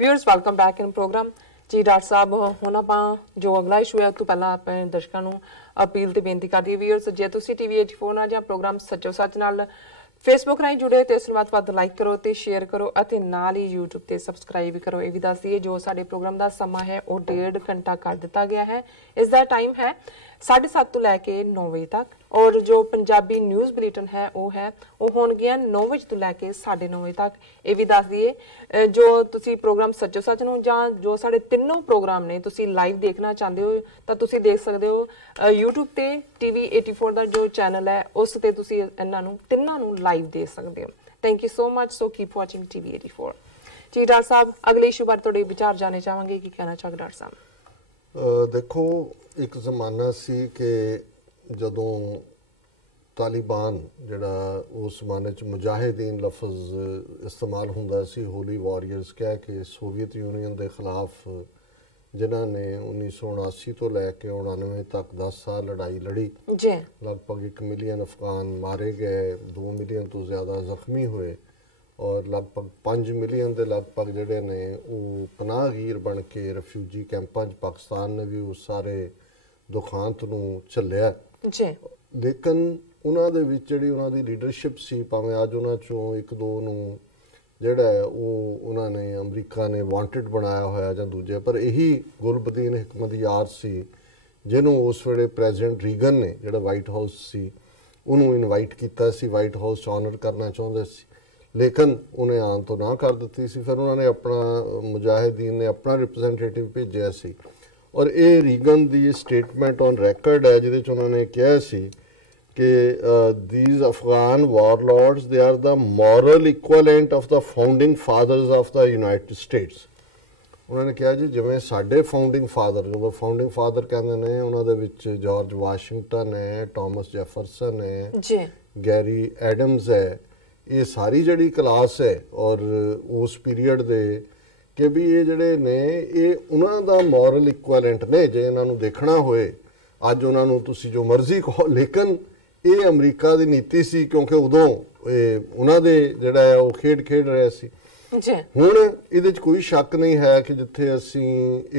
Viewers welcome back in program जी। Doctor साहब हुण आपां जो अगला इशू है उस तो पहला अपने दर्शकों नूं अपील ते बेनती करदी है व्यूअर्स जे तुसीं TV 84 नाल जां प्रोग्राम सच्चो सच नाल फेसबुक राਹੀਂ जुड़े तो इस ਵੱਧ ਤੋਂ ਵੱਧ लाइक करो तो शेयर करो ਅਤੇ ਨਾਲ ही यूट्यूब ਤੇ सबसक्राइब करो। ਇਹ भी दस दईए जो साडे प्रोग्राम का समा है वो 1.5 घंटा कर दिता गया है। इसका टाइम है 7:30 तो लैके 9 बजे तक और जो पंजाबी न्यूज़ बुलेटिन है वो होणगियां 9 बजे तो लैके 9:30 बजे तक। ये भी दस दईए जो तुसी प्रोग्राम सच्चो सच नूं जां जो साडे तीनों प्रोग्राम ने तुसी लाइव देखना चाहते हो तो तुसी देख सकते हो यूट्यूब ते TV 84 का जो चैनल है उस ते तुसी इन्हां नूं तिन्नां नूं लाइव देख सकते हो। Thank you so much. So keep watching TV 84 जी। डॉक्टर साहब अगले इशू बारे थोड़े विचार जाने चाहांगे की कहना चाहोगे डॉक्टर साहब? देखो एक जमाना सी कि जदों तालिबान जिहड़ा उस जमाने च मुजाहिदीन लफज इस्तेमाल हुंदा सी, होली वॉरियर्स कह के सोवियत यूनियन के खिलाफ जिन्हां ने 1979 तो लैके 99 तक 10 साल लड़ाई लड़ी जी। लगभग 1 मिलियन अफगान मारे गए, 2 मिलियन तो ज़्यादा जख्मी हुए और लगभग 5 मिलियन के लगभग जिहड़े ने वो पनाहगीर बन के रफ्यूजी कैंपां च पाकिस्तान ने भी उस सारे दुखांत नूं झल्लिया जी। लेकिन उन्हां दे विच जिहड़ी उन्हां दी लीडरशिप सी, भावें अज उन्हां चों 1-2 नूं जिहड़ा है वो उन्होंने अमरीका ने वांटेड बनाया होया जां दूजे, पर यही गुलबदीन हिकमत यार सी जिन्हों उस वेले प्रेजिडेंट रीगन ने जिहड़ा वाइट हाउस सी उन्होंने इनवाइट किया सी, वाइट हाउस ऑनर करना चाहते सी, लेकिन उन्हें आन तो ना कर दी सी। फिर उन्होंने अपना मुजाहिदीन ने अपना रिप्रजेंटेटिव भेजा सी और ये रीगन की स्टेटमेंट ऑन रैकर्ड है जिहदे उन्होंने कहा सी कि these Afghan warlords they are the moral equivalent of the founding fathers of the United States। उन्होंने कहा जी जिवें साडे फाउंडिंग फादर जो फाउंडिंग फादर कहते हैं उन्होंने विच जॉर्ज वाशिंगटन है, टॉमस जेफरसन है, गैरी एडम्स है, ये सारी जड़ी क्लास है और उस पीरीयड दे कि भी ये जड़े ने ये उन्हों का मॉरल इक्वलेंट ने जे इन्हों देखना होए अज उन्होंने तुसी जो मर्जी कहो, लेकिन ये अमरीका की नीति सी क्योंकि उदों उन्होंने जिहड़ा है वो खेड रहे सी। हुण इहदे च कोई शक नहीं है कि जिथे असीं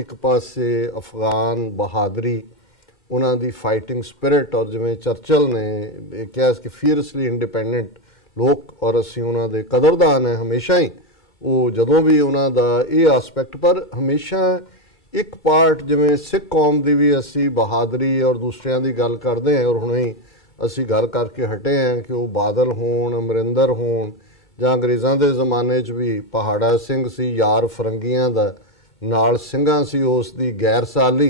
एक पासे अफगान बहादरी उन्हां दी फाइटिंग स्पिरिट और जिवें चर्चिल ने कहा कि फियरसली इंडिपेंडेंट लोग और असीं उन्हां दे कदरदान है हमेशा ही, वो जदों भी उन्हां दा ये आसपैक्ट पर हमेशा एक पार्ट जिवें सिख कौम दी भी असीं बहादरी और दूसरियां दी गल करदे हैं और हुणे ही असी गल करके हटे हैं कि वो बादल होण, अमरिंदर होण जां अंग्रेज़ां दे ज़माने च भी पहाड़ा सिंह सी यार फरंगियां दा नाल सिंघां सी उस दी गैर साली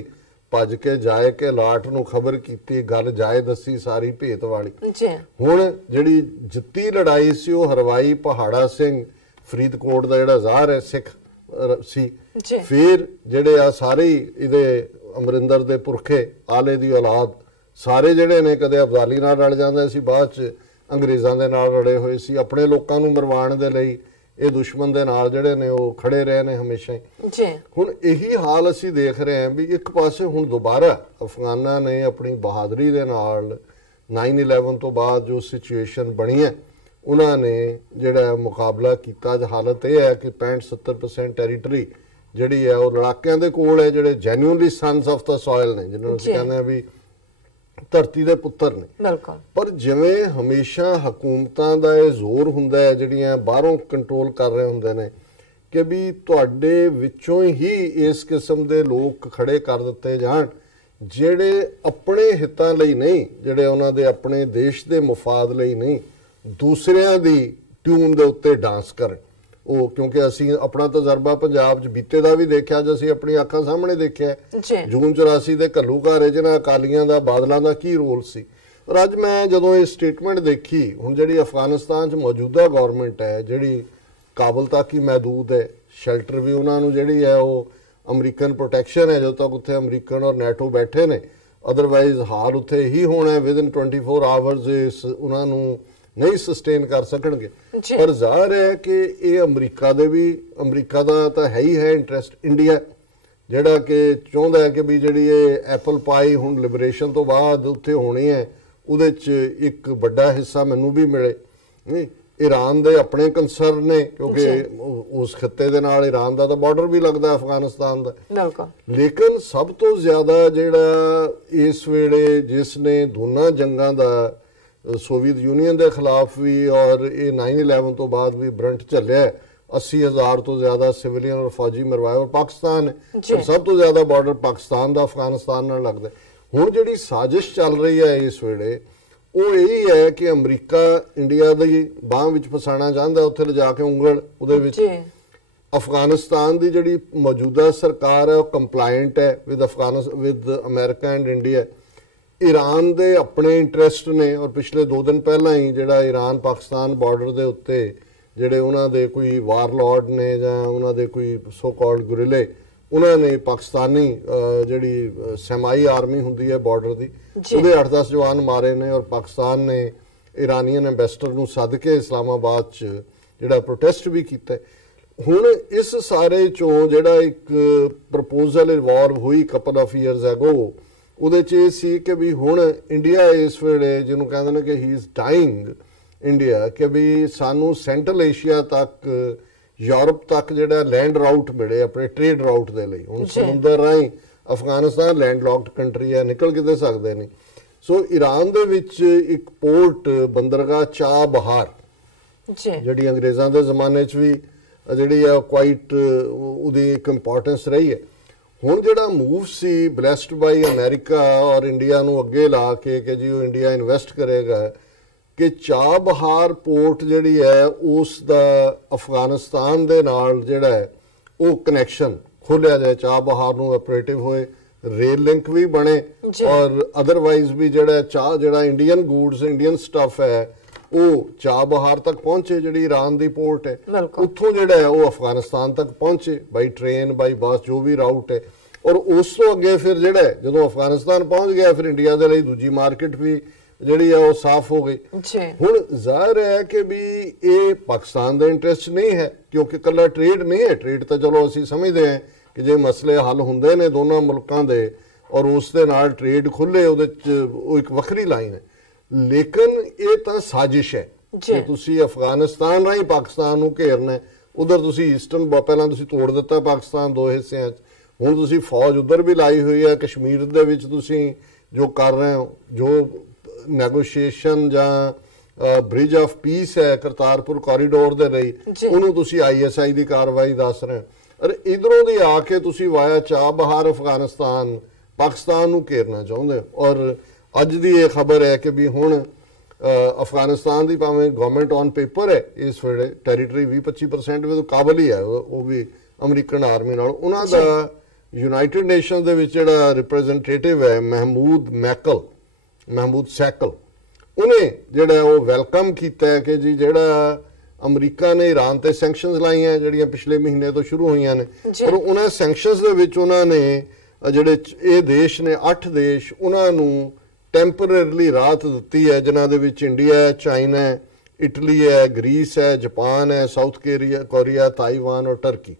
भज के जाए के लाट नूं खबर कीती गल जाए दसी सारी भेत वाली। हुण जिहड़ी जित्ती लड़ाई सी वो हरवाई पहाड़ा सिंह फरीदकोट दा जिहड़ा ज़ाहर है सिख सी, फिर जिहड़े आ सारे इहदे अमरिंदर दे पुरखे आले दी औलाद सारे जिहड़े ने कदे अफजाली नाल रल जांदे सी, बाद च अंग्रेज़ां दे नाल रले होए सी, अपने लोकां नूं मरवाण दे लई ये दुश्मन दे नाल जिहड़े ने वो खड़े रहे ने हमेशा ही। हुण यही हाल असीं देख रहे हैं भी एक पासे हुण दोबारा अफगानां ने अपनी बहादरी दे नाल 9/11 तो बाद जो सिचुएशन बनी है उन्होंने जिहड़ा मुकाबला किया। हालत यह है कि 65-70% टैरीटरी जिहड़ी है वो लड़ाकियां दे कोल है जिहड़े जैन्यूनली सन्स ऑफ द सॉयल ने, जिन्होंने असीं कहंदे आ भी धरती दे पुत्तर ने। पर जिवें हमेशा हुकूमतां दा ये जोर हुंदा है जिहड़ियां बाहरों कंट्रोल कर रहे हुंदे ने कि भी तुहाडे विचों ही इस किस्म दे लोग खड़े कर दिते जाण जिहड़े अपने हितां लई नहीं, जिहड़े उन्हां दे अपने देश दे मुफाद लई नहीं, दूसरियां दी ट्यून दे उत्ते डांस करन। वो क्योंकि असीं अपना तजर्बा पंजाब च बीते दा भी देखिया जो असीं अपनी अखां सामने देखिया जून 84 दे घल्लूघारे जिन्हां अकालियां दा बादलां दा की रोल सी। और अज मैं जदों ये स्टेटमेंट देखी हुण जिहड़ी अफगानिस्तान च मौजूदा गौरमेंट है जिहड़ी काबल तक ही महदूद है, शेल्टर भी उन्हां नूं जिहड़ी है वो अमरीकन प्रोटैक्शन है जो तक उत्थे अमरीकन और नैटो बैठे ने, अदरवाइज हाल उत्थे ही होना है विद इन 24 आवर्स उन्हां नूं नहीं सस्टेन कर सकणगे। पर ज़ाहिर है कि ये अमरीका दे भी अमरीका दा तां है ही है इंटरस्ट, इंडिया जिहड़ा कि चाहुंदा है कि भी जिहड़ी ये एप्पल पाई हुण लिबरेशन तो बाद उत्थे होनी है उहदे च एक वड्डा हिस्सा मैनूं भी मिले। ईरान दे अपने कंसर्न ने क्योंकि उस खिते दे नाल ईरान दा बॉर्डर भी लगदा अफगानिस्तान दा। लेकिन सब तो ज़्यादा जिहड़ा इस वेले जिसने दोनों जंगां दा सोवियत यूनियन के खिलाफ भी और ये 9/11 तो बाद भी ब्रंट झलिया 80,000 तो ज़्यादा सिविलियन और फौजी मरवाए और पाकिस्तान है और सब तो ज़्यादा बॉर्डर पाकिस्तान का अफगानिस्तान नाल लगदा। हुण जिहड़ी साजिश चल रही है इस वेले वो यही है कि अमरीका इंडिया की बांह विच फसाना चाहता, उत्थे लिजा के उंगल उहदे विच अफगानिस्तान की जिहड़ी मौजूदा सरकार है वो कंप्लाइंट है with America and India. Iran दे अपने इंटरस्ट ने और पिछले 2 दिन पहला ही जिहड़ा ईरान पाकिस्तान बॉर्डर के उत्ते जिहड़े उन्हां दे कोई वारलॉर्ड ने जां उन्हां दे कोई सो कॉल्ड गुरिले उन्होंने पाकिस्तानी जिहड़ी सेमाई आर्मी हुंदी है बॉर्डर की ਉਹਦੇ 8-10 जवान मारे ने और पाकिस्तान ने ईरानियन एंबेसडर ਨੂੰ सद के इस्लामाबाद च ਜਿਹੜਾ प्रोटेस्ट भी किया। ਹੁਣ इस सारे चों ਜਿਹੜਾ एक प्रपोजल इवॉल्व हुई कपल ऑफ ईयर्स एगो ਉਹਦੇ ਚ ਇਹ ਸੀ ਕਿ ਵੀ ਹੁਣ ਇੰਡੀਆ ਇਸ ਵੇਲੇ ਜਿਹਨੂੰ ਕਹਿੰਦੇ ਨੇ ਕਿ ਹੀ ਇਜ਼ ਡਾਈਂਗ ਇੰਡੀਆ ਕਿ ਵੀ ਸਾਨੂੰ ਸੈਂਟਰਲ ਏਸ਼ੀਆ ਤੱਕ यूरोप तक ਜਿਹੜਾ लैंड राउट मिले अपने ट्रेड राउट के लिए। ਹੁਣ ਸਮੁੰਦਰ ਰਾਹੀਂ अफगानिस्तान लैंडलॉक्ड कंट्री है निकल किते सकते नहीं। सो ईरान दे विच एक पोर्ट बंदरगाह चाह बहार जिहड़ी अंग्रेज़ां दे ज़माने च भी जिहड़ी है क्वाइट उहदी एक इंपॉर्टेंस रही है। हुण जिहड़ा move C blessed by America और इंडिया नूं अगे ला के कि जी वो इंडिया इन्वेस्ट करेगा कि चाह बहार पोर्ट जिहड़ी है उस दा अफगानिस्तान दे नाल जिहड़ा है वो कनैक्शन खोलिया जाए, चाह बहार नूं ऑपरेटिव होए, रेल लिंक भी बने और अदरवाइज भी जिहड़ा चाह जिहड़ा इंडियन गुड्स इंडियन स्टफ है वो चाह बहार तक पहुंचे जिहड़ी ईरान दी पोर्ट है उत्थों जिहड़ा है वो अफगानिस्तान तक पहुंचे बाई ट्रेन बाई बस जो भी राउट है। और उस तो अगे फिर जिहड़ा है जदों अफगानिस्तान पहुंच गया फिर इंडिया दे लई दूजी मार्केट भी जिहड़ी है वो साफ हो गई। हुण जाहिर है कि भी ये पाकिस्तान का इंटरस्ट नहीं है क्योंकि कला ट्रेड नहीं है। ट्रेड तो चलो असीं समझते हैं कि जे मसले हल हुंदे ने दोनों मुल्कों के और उस दे नाल ट्रेड खुले उहदे च एक वखरी लाइन है। लेकिन ये तो साजिश है कि तुसीं अफगानिस्तान राही पाकिस्तान नूं घेरना है। उधर तुसीं ईस्टर्न पहलां तुसीं तोड़ दिता पाकिस्तान 2 हिस्सिਆਂ 'ਚ हुण तुसीं फौज उधर भी लाई हुई है। कश्मीर दे विच तुसीं जो कर रहे हो जो नैगोशिएशन जां ब्रिज ऑफ पीस है करतारपुर कॉरीडोर दे लई उहनूं तुसीं ISI दी कार्रवाई दस रहे हो और इधरों दी आके तुसीं वाया चाह बहार अफगानिस्तान पाकिस्तान नूं घेरना चाहुंदे हो। और अज दी ये खबर है कि भी हुण अफगानिस्तान की भावें गवर्नमेंट ऑन पेपर है इस वेले टैरीटरी 20-25% भी तो काबल ही है वो भी अमरीकन आर्मी नाल। उन्हां दा यूनाइटेड नेशनस दे विच जिहड़ा रिप्रैजेंटेटिव है महमूद सैकल उन्हें जिहड़ा वो वेलकम किया है कि जी जिहड़ा अमरीका ने ईरान ते सैंक्शनस लाइयां जिहड़ियां पिछले महीने तो शुरू हुई ने और उन्हें सैंक्शनस दे विच उन्होंने जिहड़े ये देश ने 8 देश उन्होंने टैंपररली राहत दी है जिन्हां दे विच इंडिया है चाइना है इटली है ग्रीस है जापान है साउथ कोरिया ताइवान और टर्की।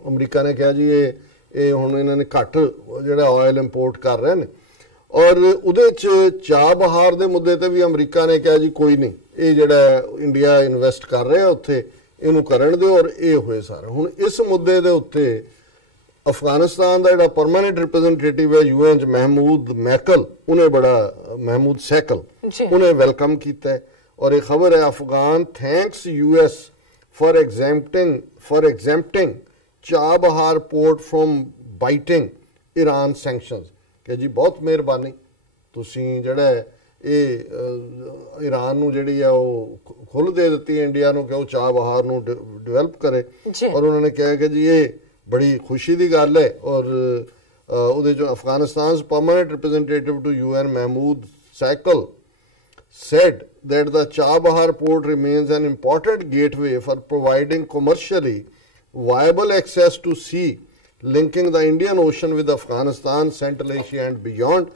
अमरीका ने कहा जी ये हुण इन्होंने घट जिहड़ा ऑयल इंपोर्ट कर रहे हैं और उहदे च चाह बहार दे मुद्दे ते भी अमरीका ने कहा जी कोई नहीं ये जिहड़ा इंडिया इन्वेस्ट कर रहा उत्थे इहनूं करन दिओ और ये होए सारा। हुण इस मुद्दे दे उत्ते अफगानिस्तान का जिहड़ा परमानेंट रिप्रैजेंटेटिव है UN च महमूद सैकल उन्हें वेलकम किया और ये खबर है अफगान थैंक्स US फॉर एग्जेम्प्टिंग चाह बहार पोर्ट फ्रॉम बाइटिंग ईरान सैंक्शनस कि जी बहुत मेहरबानी तुसीं जिहड़ा ये ईरान नूं जिहड़ी है वो खुल दे दी इंडिया नूं कि वो चाह बहार नूं डिवेलप करे और उन्होंने कहा कि जी ये बड़ी खुशी की गल है। और उहदे जो Afghanistan permanent representative to UN Mahmood Saikal said that the Chabahar port remains an important gateway for providing commercially viable access to sea linking the Indian Ocean with Afghanistan, Central Asia and beyond.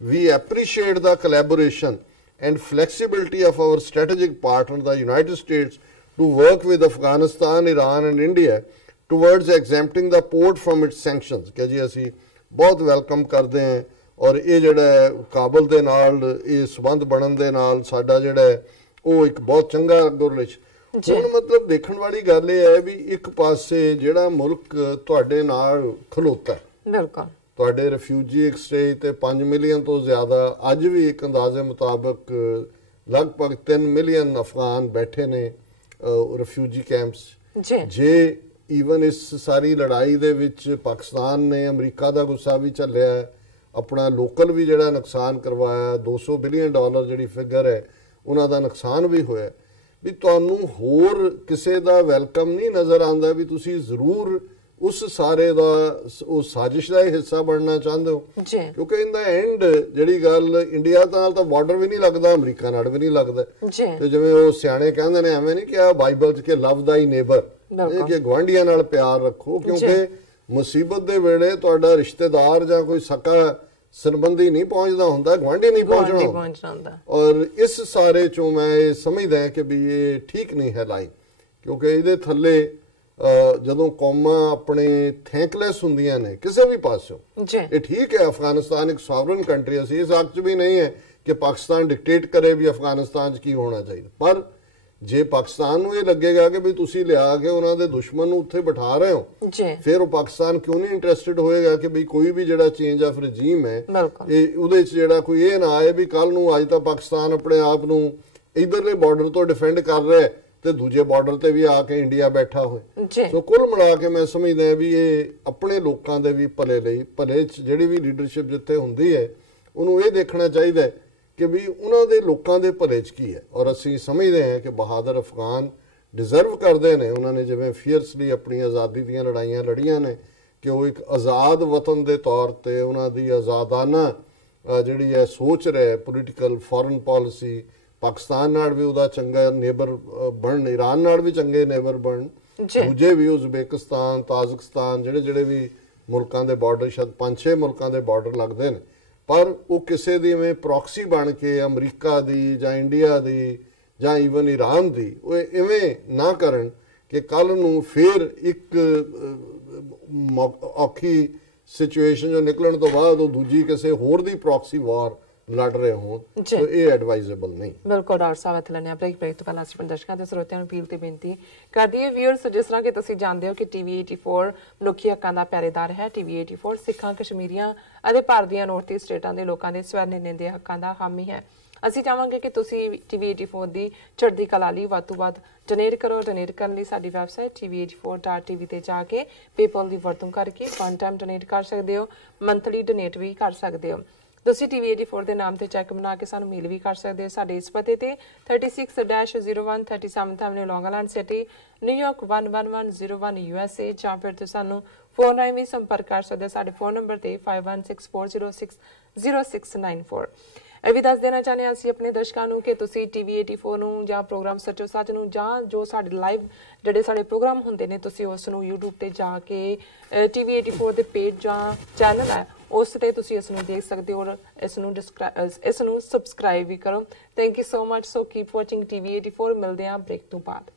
We appreciate the collaboration and flexibility of our strategic partner, the United States, to work with Afghanistan, Iran and India towards exempting the port from its sanctions। कि जी असी बहुत welcome करते हैं और ये जिहड़ा काबल दे नाल ये संबंध बनन दे नाल साडा जिहड़ा ਉਹ ਇੱਕ ਬਹੁਤ ਚੰਗਾ ਅੱਗੋਂ ਰਿਲੇਸ਼ਨ। ਹੁਣ ਮਤਲਬ ਦੇਖਣ ਵਾਲੀ ਗੱਲ ਇਹ ਹੈ ਵੀ ਇੱਕ ਪਾਸੇ ਜਿਹੜਾ ਮੁਲਕ ਤੁਹਾਡੇ ਨਾਲ ਖਲੋਤਾ, ਬਿਲਕੁਲ ਤੁਹਾਡੇ ਰਿਫਿਊਜੀ ਐਕਸਚੇਂਜ ਤੇ 5 ਮਿਲੀਅਨ ਤੋਂ ਜ਼ਿਆਦਾ, ਅੱਜ ਵੀ ਇੱਕ ਅੰਦਾਜ਼ੇ ਮੁਤਾਬਕ ਲਗਭਗ 3 ਮਿਲੀਅਨ ਅਫਗਾਨ ਬੈਠੇ ਨੇ ਰਿਫਿਊਜੀ ਕੈਂਪਸ। ਜੇ ਈਵਨ ਇਸ ਸਾਰੀ ਲੜਾਈ ਦੇ ਵਿੱਚ ਪਾਕਿਸਤਾਨ ਨੇ ਅਮਰੀਕਾ ਦਾ ਗੁੱਸਾ ਵੀ ਝੱਲਿਆ, ਆਪਣਾ ਲੋਕਲ ਵੀ ਜਿਹੜਾ ਨੁਕਸਾਨ ਕਰਵਾਇਆ, $200 ਬਿਲੀਅਨ ਜਿਹੜੀ ਫਿਗਰ ਹੈ ਉਹਨਾਂ ਦਾ ਨੁਕਸਾਨ ਵੀ ਹੋਇਆ, ਵੀ ਤੁਹਾਨੂੰ ਹੋਰ ਕਿਸੇ ਦਾ ਵੈਲਕਮ ਨਹੀਂ ਨਜ਼ਰ ਆਉਂਦਾ ਵੀ ਤੁਸੀਂ ਜ਼ਰੂਰ ਉਸ ਸਾਰੇ ਦਾ ਉਹ ਸਾਜ਼ਿਸ਼ ਦਾ ਹਿੱਸਾ ਬਣਨਾ ਚਾਹੁੰਦੇ ਹੋ। ਕਿਉਂਕਿ ਇਨ ਦਾ ਐਂਡ ਜਿਹੜੀ ਗੱਲ ਇੰਡੀਆ ਨਾਲ ਤਾਂ ਬਾਰਡਰ ਵੀ ਨਹੀਂ ਲੱਗਦਾ, ਅਮਰੀਕਾ ਨਾਲ ਵੀ ਨਹੀਂ ਲੱਗਦਾ। ਤੇ ਜਿਵੇਂ ਉਹ ਸਿਆਣੇ ਕਹਿੰਦੇ ਨੇ, ਐਵੇਂ ਨਹੀਂ ਕਿਹਾ ਬਾਈਬਲ 'ਚ ਕਿ ਲਵ ਦਾ ਹੀ ਨੇਬਰ, ਇਹ ਕਿ ਗੁਆਂਢੀਆਂ ਨਾਲ ਪਿਆਰ ਰੱਖੋ, ਕਿਉਂਕਿ ਮੁਸੀਬਤ ਦੇ ਵੇਲੇ ਤੁਹਾਡਾ ਰਿਸ਼ਤੇਦਾਰ ਜਾਂ ਕੋਈ ਸਕਾ ਸੰਬੰਧੀ ਨਹੀਂ ਪਹੁੰਚਦਾ ਹੁੰਦਾ, ਗੁਆਂਢੀ ਨਹੀਂ ਪਹੁੰਚਣਾ ਹੁੰਦਾ। ਔਰ ਇਸ ਸਾਰੇ ਚੋਂ ਮੈਂ ਇਹ ਸਮਝਦਾ ਕਿ ਵੀ ਇਹ ਠੀਕ ਨਹੀਂ ਹੈ ਲਾਈਨ, ਕਿਉਂਕਿ ਇਹਦੇ ਥੱਲੇ ਜਦੋਂ ਕੌਮਾਂ ਆਪਣੇ ਥੈਂਕਲੈਸ ਹੁੰਦੀਆਂ ਨੇ ਕਿਸੇ ਵੀ ਪਾਸਿਓਂ, ਇਹ ਠੀਕ ਹੈ ਅਫਗਾਨਿਸਤਾਨ ਇੱਕ ਸੋਵਰਨ ਕੰਟਰੀ, ਅਸੀਂ ਇਸ ਹੱਕ 'ਚ ਵੀ ਨਹੀਂ ਹੈ ਕਿ ਪਾਕਿਸਤਾਨ ਡਿਕਟੇਟ ਕਰੇ ਵੀ ਅਫਗਾਨਿਸਤਾਨ 'ਚ ਕੀ ਹੋਣਾ ਚਾਹੀਦਾ, ਪਰ ਜੇ ਪਾਕਿਸਤਾਨ ਨੂੰ ਇਹ ਲੱਗੇਗਾ ਕਿ ਵੀ ਤੁਸੀਂ ਲਿਆ ਕੇ ਉਹਨਾਂ ਦੇ ਦੁਸ਼ਮਣ ਨੂੰ ਉੱਥੇ ਬਿਠਾ ਰਹੇ ਹੋ, ਫਿਰ ਉਹ ਪਾਕਿਸਤਾਨ ਕਿਉਂ ਨਹੀਂ ਇੰਟਰਸਟਿਡ ਹੋਏਗਾ ਕਿ ਵੀ ਕੋਈ ਵੀ ਜਿਹੜਾ ਚੇਂਜ ਆਫ ਰਜੀਮ ਹੈ ਇਹ ਉਹਦੇ 'ਚ ਜਿਹੜਾ ਕੋਈ ਇਹ ਨਾ ਆਏ ਵੀ ਕੱਲ ਨੂੰ ਅੱਜ ਤਾਂ ਪਾਕਿਸਤਾਨ ਆਪਣੇ ਆਪ ਨੂੰ ਇਧਰਲੇ ਬਾਰਡਰ ਤੋਂ ਡਿਫੈਂਡ ਕਰ ਰਿਹਾ ਤੇ ਦੂਜੇ ਬਾਰਡਰ ਤੇ ਵੀ ਆ ਕੇ ਇੰਡੀਆ ਬੈਠਾ ਹੋਏ। ਸੋ ਕੁੱਲ ਮਿਲਾ ਕੇ ਮੈਂ ਸਮਝਦਾ ਵੀ ਇਹ ਆਪਣੇ ਲੋਕਾਂ ਦੇ ਵੀ ਭਲੇ ਲਈ, ਭਲੇ 'ਚ ਜਿਹੜੀ ਵੀ ਲੀਡਰਸ਼ਿਪ ਜਿੱਥੇ ਹੁੰਦੀ ਹੈ ਉਹਨੂੰ ਇਹ ਦੇਖਣਾ ਚਾਹੀਦਾ ਕਿ ਵੀ ਉਹਨਾਂ ਦੇ ਲੋਕਾਂ ਦੇ ਭਲੇ 'ਚ ਕੀ ਹੈ। ਔਰ ਅਸੀਂ ਸਮਝਦੇ ਹਾਂ ਕਿ ਬਹਾਦਰ ਅਫਗਾਨ ਡਿਜ਼ਰਵ ਕਰਦੇ ਨੇ, ਉਹਨਾਂ ਨੇ ਜਿਵੇਂ ਫੀਅਰਸਲੀ ਆਪਣੀ ਆਜ਼ਾਦੀ ਦੀਆਂ ਲੜਾਈਆਂ ਲੜੀਆਂ ਨੇ, ਕਿ ਉਹ ਇੱਕ ਆਜ਼ਾਦ ਵਤਨ ਦੇ ਤੌਰ ਤੇ ਉਹਨਾਂ ਦੀ ਆਜ਼ਾਦਾਨਾ ਜਿਹੜੀ ਹੈ ਸੋਚ ਰਹੇ ਪੋਲੀਟੀਕਲ ਫੋਰਨ ਪਾਲਿਸੀ, ਪਾਕਿਸਤਾਨ ਨਾਲ ਵੀ ਉਹਦਾ ਚੰਗਾ ਨੇਬਰ ਬਣਨ, ਈਰਾਨ ਨਾਲ ਵੀ ਚੰਗੇ ਨੇਬਰ ਬਣਨ, ਦੂਜੇ ਵੀ ਉਜ਼ਬੇਕਿਸਤਾਨ, ਤਾਜ਼ਿਕਸਤਾਨ, ਜਿਹੜੇ ਵੀ ਮੁਲਕਾਂ ਦੇ ਬਾਰਡਰ, ਸ਼ਾਇਦ 5-6 ਮੁਲਕਾਂ ਦੇ ਬਾਰਡਰ ਲੱਗਦੇ ਨੇ, ਪਰ ਉਹ ਕਿਸੇ ਦੀ ਇਵੇਂ ਪ੍ਰੋਕਸੀ ਬਣ ਕੇ ਅਮਰੀਕਾ ਦੀ ਜਾਂ ਇੰਡੀਆ ਦੀ ਜਾਂ ਈਵਨ ਈਰਾਨ ਦੀ ਉਹ ਇਵੇਂ ਨਾ ਕਰਨ ਕਿ ਕੱਲ ਨੂੰ ਫਿਰ ਇੱਕ ਔਖੀ ਸਿਚੁਏਸ਼ਨ ਜੋ ਨਿਕਲਣ ਤੋਂ ਬਾਅਦ ਉਹ ਦੂਜੀ ਕਿਸੇ ਹੋਰ ਦੀ ਪ੍ਰੋਕਸੀ ਵਾਰ ਲੜ ਰਹੇ ਹੋਣ, ਤਾਂ ਇਹ ਐਡਵਾਈਜ਼ੇਬਲ ਨਹੀਂ। ਬਿਲਕੁਲ ਡਾਕਟਰ ਸਾਹਿਬ, ਇੱਥੇ ਲੈਣੇ ਬ੍ਰੇਕ ਤੋਂ ਪਹਿਲਾਂ ਅਸੀਂ ਦਰਸ਼ਕਾਂ ਤੇ ਸਰੋਤਿਆਂ ਨੂੰ ਅਪੀਲ ਤੇ ਬੇਨਤੀ ਕਰਦੀ ਹੈ ਵੀਅਰਸ, ਜਿਸ ਤਰ੍ਹਾਂ ਕਿ ਤੁਸੀਂ ਜਾਣਦੇ ਹੋ ਕਿ TV 84 ਮਨੁੱਖੀ ਹੱਕਾਂ ਦਾ ਪਹਿਰੇਦਾਰ ਹੈ। TV 84 ਸਿੱਖਾਂ, ਕਸ਼ਮੀਰੀਆਂ ਅਤੇ ਭਾਰਤ ਦੀਆਂ ਨੌਰਥ ਈਸਟ ਸਟੇਟਾਂ ਦੇ ਲੋਕਾਂ ਦੇ ਸਵੈ ਨਿਰਣੇ ਦੇ ਹੱਕਾਂ ਦਾ ਹਾਮੀ ਹੈ। ਅਸੀਂ ਚਾਹਾਂਗੇ ਕਿ ਤੁਸੀਂ TV 84 ਦੀ ਚੜ੍ਹਦੀ ਕਲਾ ਲਈ ਵੱਧ ਤੋਂ ਵੱਧ ਡੋਨੇਟ ਕਰੋ। ਡੋਨੇਟ ਕਰਨ ਲਈ ਸਾਡੀ ਵੈਬਸਾਈਟ tv84.tv ਤੇ ਜਾ ਕੇ ਪੇਪਲ ਦੀ ਵਰਤੋਂ ਕਰਕੇ ਵਨ ਟਾਈਮ ਡੋਨੇਟ ਕਰ ਸਕਦੇ ਹੋ, ਮੰਥਲੀ ਡੋਨੇਟ ਵੀ ਕਰ ਸਕਦੇ ਹੋ। ਤੁਸੀਂ TV 84 ਦੇ ਨਾਮ ਤੇ ਚੈੱਕ ਬਣਾ ਕੇ ਸਾਨੂੰ ਮੇਲ ਵੀ ਕਰ ਸਕਦੇ ਹੋ ਸਾਡੇ ਇਸ ਪਤੇ ਤੇ 36-01 37th Avenue, Long Island City, New York 11101 USA, ਜਾਂ ਫਿਰ ਤੁਸੀਂ ਸਾਨੂੰ ਫੋਨ ਰਾਹੀਂ ਵੀ ਸੰਪਰਕ ਕਰ ਸਕਦੇ ਹੋ ਸਾਡੇ ਫੋਨ ਨੰਬਰ ਤੇ 5164060694। ਇਹ ਵੀ ਦੱਸ ਦੇਣਾ ਚਾਹੁੰਦੇ ਹਾਂ ਅਸੀਂ ਆਪਣੇ ਦਰਸ਼ਕਾਂ ਨੂੰ ਕਿ ਤੁਸੀਂ TV 84 ਨੂੰ ਜਾਂ ਪ੍ਰੋਗਰਾਮ ਸੱਚੋ ਸੱਚ ਨੂੰ ਜਾਂ ਜੋ ਸਾਡੇ ਲਾਈਵ ਜਿਹੜੇ ਸਾਡੇ ਪ੍ਰੋਗਰਾਮ ਹੁੰਦੇ ਨੇ ਤੁਸੀਂ ਉਸ ਨੂੰ YouTube ਤੇ ਜਾ ਕੇ TV 84 ਦੇ ਪੇਜ ਜਾਂ ਚੈਨਲ ਹੈ ਉਸ ਤੇ ਤੁਸੀਂ ਇਸ ਨੂੰ ਦੇਖ ਸਕਦੇ ਹੋ ਔਰ ਇਸ ਨੂੰ ਸਬਸਕ੍ਰਾਈਬ ਵੀ ਕਰੋ। Thank you so much. So keep watching TV 84। ਮਿਲਦੇ ਹਾਂ ਬ੍ਰੇਕ ਤੋਂ ਬਾਅਦ।